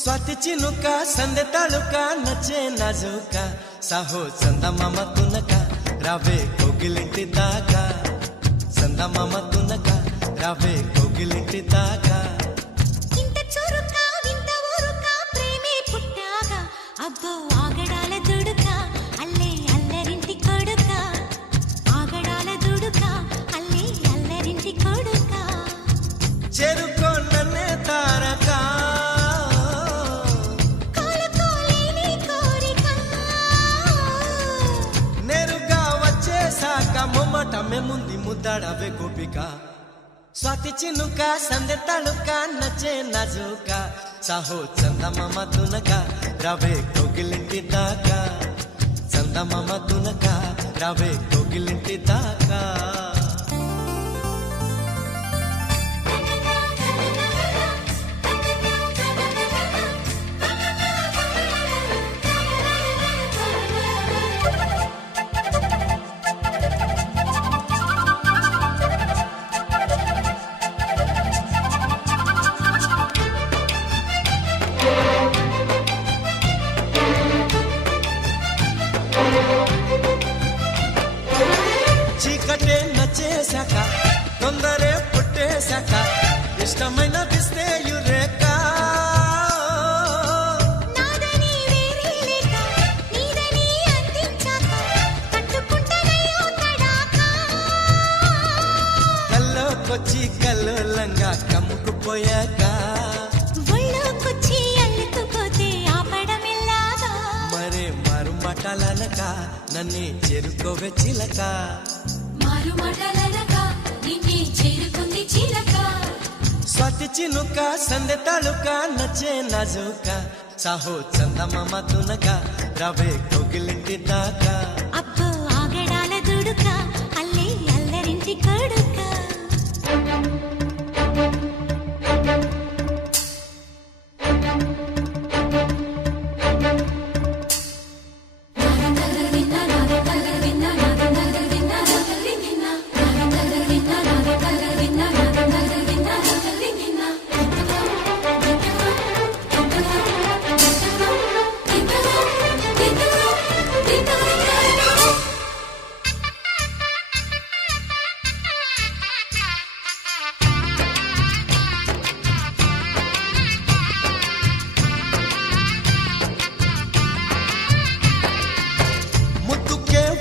स्वाति चिनुका संदे तालुका नचे नाजुका साहो चंदा मामा तुनका रावे कोगिलिंटी दागा चंदा मामा तुनका रावे कोगिलिंटी दागा इंत चुरुका विंत ऊरुका प्रेमे पुट्टागा अब्बो आगडाल दुडुका अल्ले अल्लरिंटी कोडुका आगडाल दुडुका अल्ले अल्लरिंटी कोडुका చెరుకో నన్నే తారకా మొమ్మటమే ముందు ముద్దాడవే గోపిక స్వాతి చినుక సందె తళుక నచ్చే నాజుక సాహో చందమామ తునక రవే కోగిలింటి దాకా చందమామ తునక రవే కోగిలింటి దాకా చీకటే నచ్చేశాక తొందరే పుట్టేశాక ఇష్టమైన దిస్తే యురేక నాదని వేరే లేక నీదని అందించాక కట్టుకుంటనయ్యో తడాక కల్లోకొచ్చి కల్లోలంగా కమ్ముకుపోయాక ఒళ్ళోకొచ్చి అల్లుకుపోతే ఆపడమెల్లాగా మరే మారు మాటలనక నన్నే చేరుకోవే చిలక మారు మాటలనక నిన్నే చేరుకుంది చిలక స్వాతి చినుక సందె తళుక నచ్చే నాజుక సాహో చందమామ తునక రవే కోగిలింటి దాకా అబ్బో ఆగడాల దుడుక అల్లే అల్లరింటి కొడుక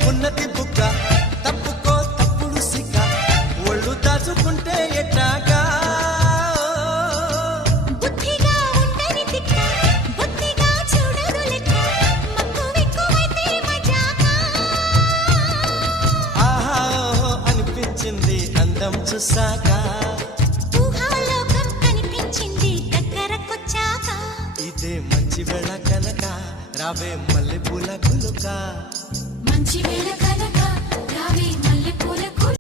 ఉన్నది బుగ్గ తప్పుకో తప్పుడు సిగ్గ ఒళ్ళు దాచుకుంటే ఎట్టాగా బుద్ధిగా ఉండని తిక్క బుద్ధిగా చూడదు లెక్క మక్కువెక్కువైతే మజాకా ఆహా అనిపించింది అందం చూసాక ఊహాలోకం కనిపించింది దగ్గరకొచ్చాక ఇదే మంచి వేళ కనుక రావే మల్లె పూల కులుక మంచి వేళ కనుక రావే మల్లె పూల